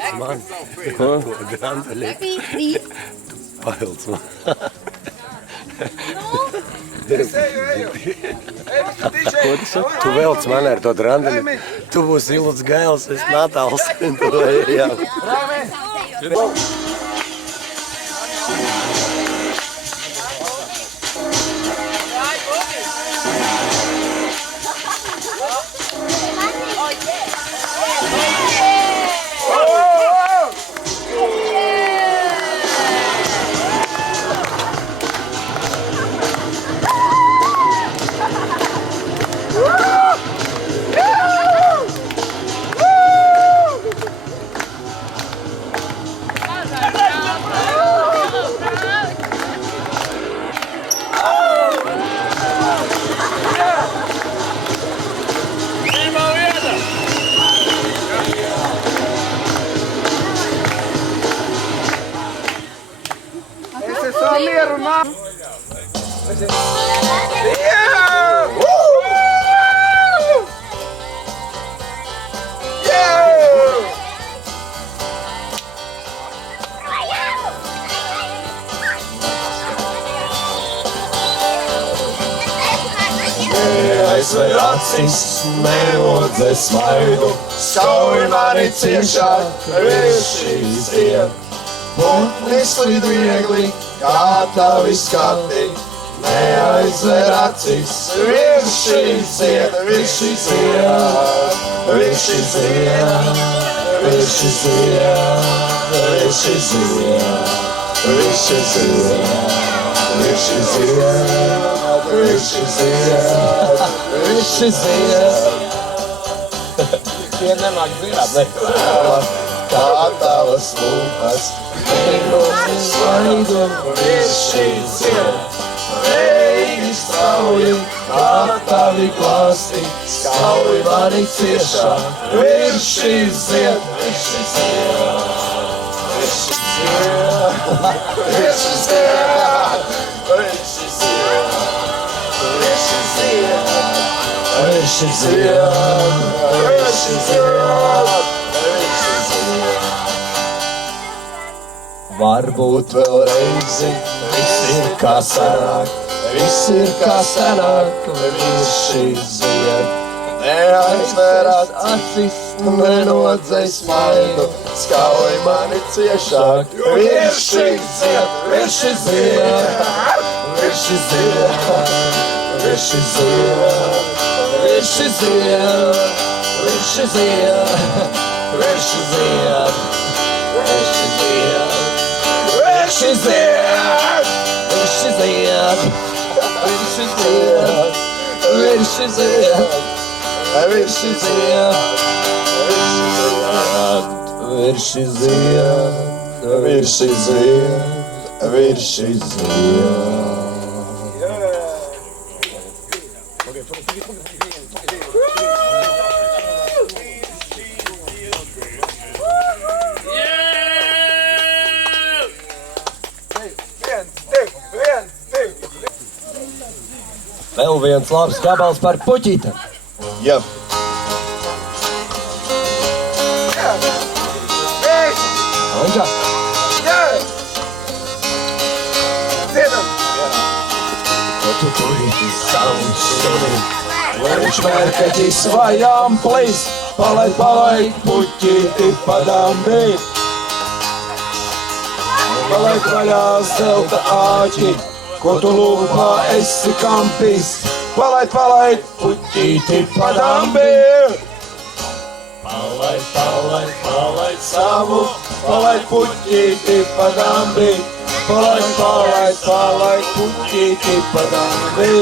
Pavilts man. Grandaļi. Pavilts man. Ko tu saki? Tu velc man ar to drandaļu. Tu būsi Ilūds Gails, es Natāls. Aizver acis, nelodzē smaidu, skauj mani ciešāk, virs šīs iet. Putnis lid viegli, kā tavi skati, neaizver acis, virs šīs iet, virs šīs iet, virs šīs iet, virs šīs iet, virs šīs iet, virs šīs iet, virs šīs iet. Viņš iziet. Tie nemāk zināt, ne? Kā tavas lūpas, negrozis svaidu, viņš iziet. Vēji strauji, kā tavi glāsti, skauj mani ciešā, viņš iziet, viņš iziet. Viņš iziet, viņš iziet, viņš iziet. Varbūt vēl reizi, viss ir kā sanāk, virs šīs ziet. Neaizverāt acis, nenodzē smaidu, skauj mani ciešāk, virs šīs ziet, virs šīs ziet, virs šīs ziet. Viņš iziet, viņš iziet, viņš iziet, viņš iziet, viņš iziet, viņš iziet, viņš iziet, viņš iziet, viņš iziet, viņš iziet, viņš iziet, viņš iziet, viņš iziet. Vēl viens labs gabals par puķītēm. Jā. Anģā. Jā. Dziedam. Ko tu puķītis savu suni? Viņš mērķeķis vajām plīs, palaid puķīti padambī. Palaid vaļā zelta āķi, ko tu lūpā esi kampis. Palaid puķīti padambī. Palaid savu, palaid puķīti padambī. Palaid puķīti padambī.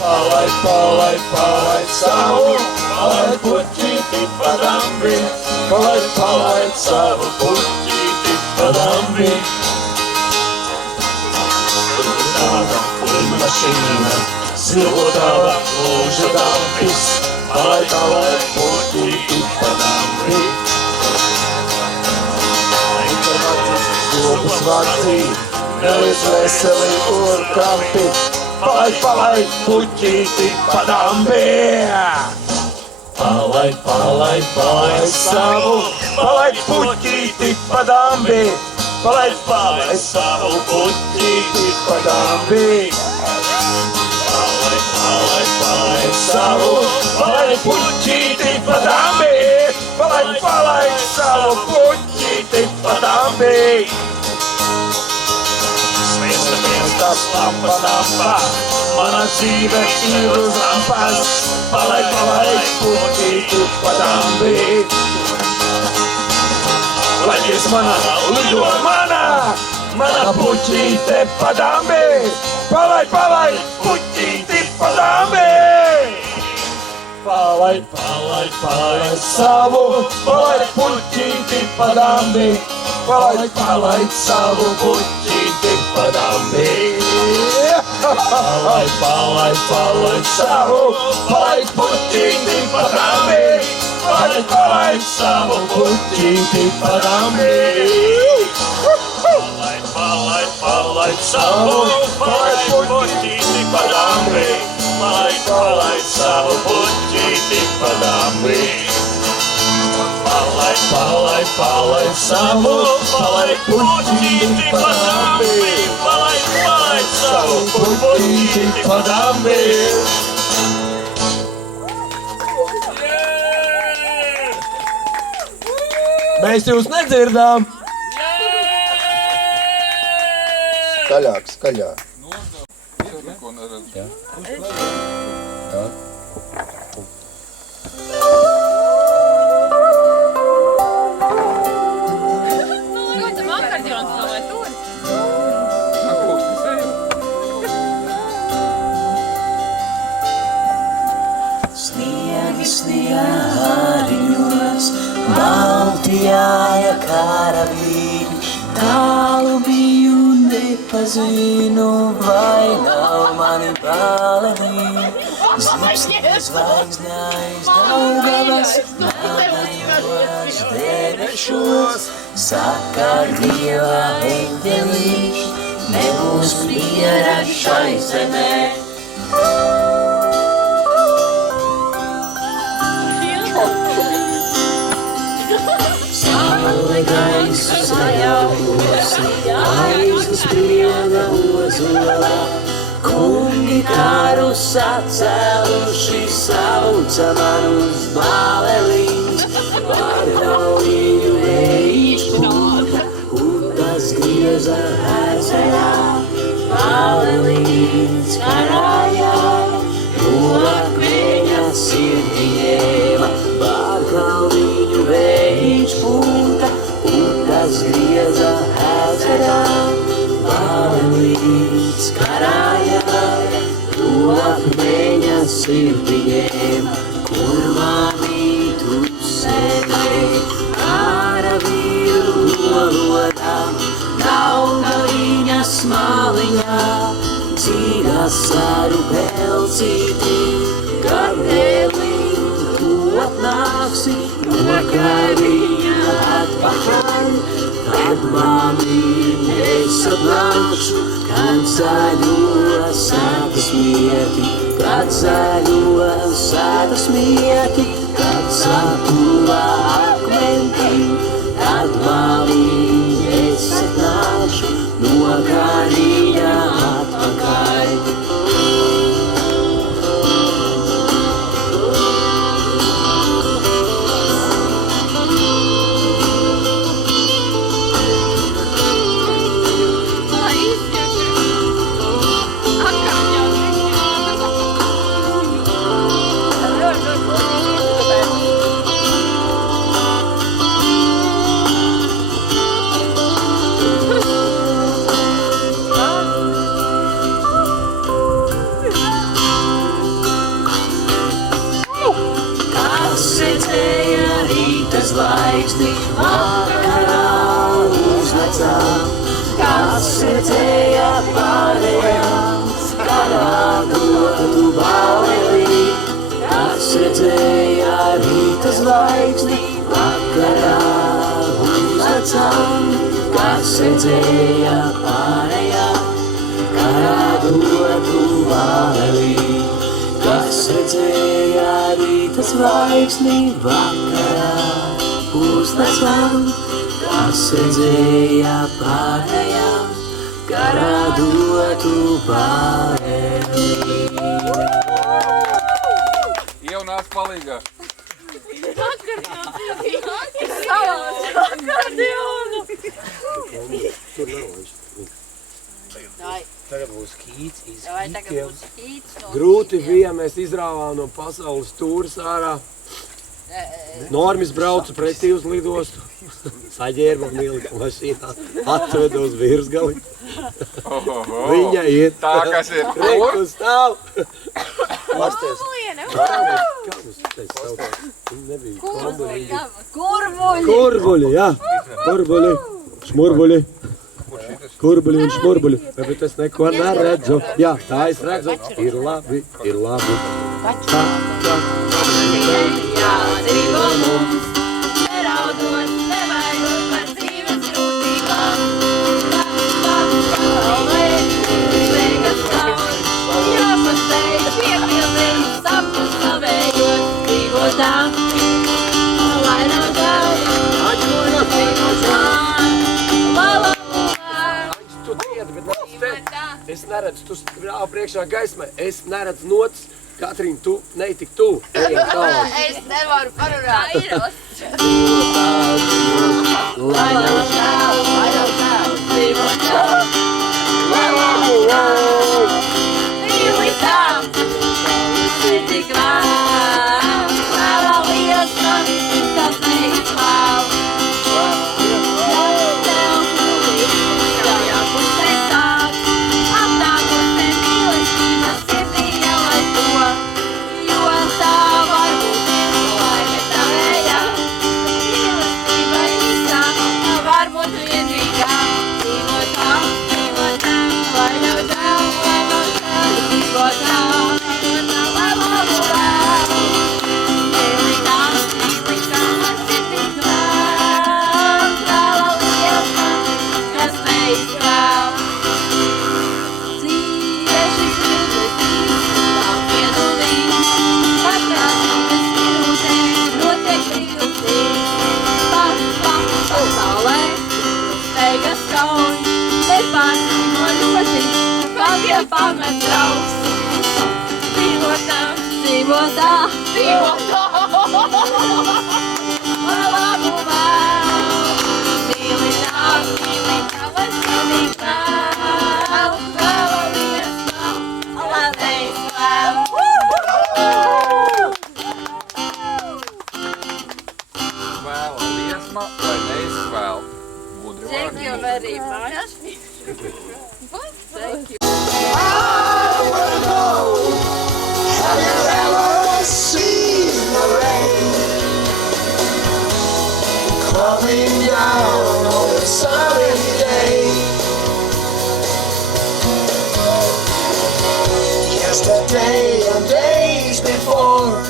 Palaid savu, palaid puķīti padambī. Palaid savu puķīti padambī. Mašīna, zilotava, mūža dampis, palaid puķīti padambī. Zopas vārtī, neliec veseli urkampi, palaid puķīti padambī. palaid, palaid, palaid savu, palaid puķīti pa dambi, palaid, palaid savu puķīti pa dambi. Palaid, palaid, palaid savu, palaid puķīti pa dambi, palaid, palaid savu puķīti pa dambi. Tas lampas lampa, mana dzīve ir uz lampas, palaid, palaid, puķīti pa dambi. Laidies mana, lido mana puķīte pa dambi, palaid, palaid, puķīti pa dambi. Palaid, palaid, palaid savu, palaid, puķīti pa dambi, palaid, palaid savu puķīti pa dambi. Palaid, palaid, palaid savu, palaid, puķīti pa dambi, palaid, palaid savu puķīti pa dambi. Palaid, palaid, palaid savu, palaid, puķīti pa dambi, palaid, palaid savu puķīti pa dambi. Palaid, palaid, palaid savu, palaid, puķīti pa dambi, palaid, palaid savu puķīti pa dambi. Mēs jūs nedzirdām! Skaļāk, skaļāk. Jā. Jā. Sniegi sniegariņos, Baltijāja karavīri, tālu biju nepazinu, vai nav mani balelīni. Zipsties zvaigznājs Daugavas, nādājos debešos, saka Dieva eņģelīši, nebūs miera šai zemē. Saule gaisu sajaukusi, aizgas priega ozolā, kungi karus atcēluši, sauca man uz balelīns, pārdaujīju vējš pūta, utas grieza erzerā, balelīns karājā, to akmeņa sirdī ņēma, pārdaujīju vējš pūta, utas grieza erzerā, balelīns karājā, to akmeņa sirdī ņēma, kur mani tu sēdēji, karavīru nolodā, Daugavīņas maliņā, dzīvā saru pelcītī, kad dēlīm tu atnāksi, no kariņa atpakaļ, tad mani es atnākšu, kad zaļos sētas mieti, kad zaļos sētas mieti, kad sapulā akmenti, tad mani es atnākšu, no kariņa atpakaļ. Zvaigzni vakarā uzlecām, kas redzēja pārējām, karā dotu balelī, kas redzēja rīta zvaigzni vakarā uzlecām, kas redzēja pārējām, karā dotu balelī, kas kas redzēja rīta zvaigzni vakarā uzlecam, kas redzēja pārējām, karā dotu pārēm. Jaunās palīgā. Tagad būs kīts, grūti bija, mēs izrāvām no pasaules tūras ārā. Normis brauca pretī uz lidostu, saģērba un ielika mašīnā, atveda uz virsgali. Viņa iet. Tā, kas ir tur? Reku stāv. Pasties. Kā mums te sauc? Nebija kurbuļi. Kurbuļi, jā. Kurbuļi, šmurbuļi. Kurbuļi un šmurbuļi. Bet es neko neredzu. Jā, tā es redzu. Ir labi, ir labi. Tā. Jādzīvo mums, neraudot, nevajot par dzīves grūtībām. Pasaulē, sveikas caur, jāpaspēj piepildīt sapņus savējos, dzīvotām, lai nav daudz, dzīvotām, Tu tiet, bet nāc te. Es neredzu, tu stāv priekšā gaismai. Es neredzu notis. Katrīna, tu neej tik tu. Ejam tālāk. Es nevaru parunāt. lai nav žēl, dzīvotām, mīlītām, tik vēl, liesma, kas neizvēl. Tev krūtīs, tev jāpusē tāds, apnākos te mīlestības sirdī ielai to, jo tā varbūt ir laime tavējā. Mīlestība īstā, varbūt vienīgā, dzīvotām, lai nav žēl, dzīvotām, lai nav vēl. Mīlītām, sirdī vēl, liesma, kas neizvēl. Cieši mīlestības, nav piedodīgs, katrā dzīves minūtē notiek brīvdienas. Pasaulē, steigas kauj, nepārdzīvo ļoti, kā pie pamet draugs. Dzīvotām, lai labu vēl. Mīlītām, lai sirdī vēl, liesma, lai neizvēl. Vēl liesma, vai neizvēl. Gudri Thank you vārdi. very much. Thank you. Have you ever seen the rain coming down on a sunny day? Yesterday and days before,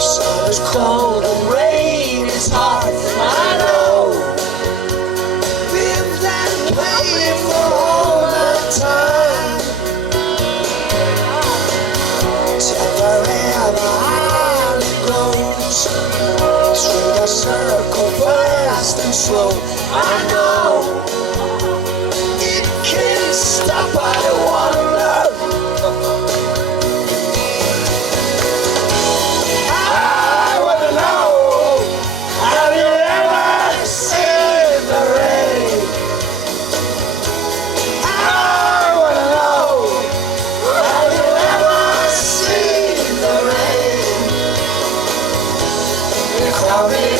sun is cold and rain is hot. I know we've that way for all the time. Till wherever it goes, through the circle fast and slow. I know it can't stop. I wonder. I wanna know. Have you ever seen the rain? I wanna know. Have you ever seen the rain coming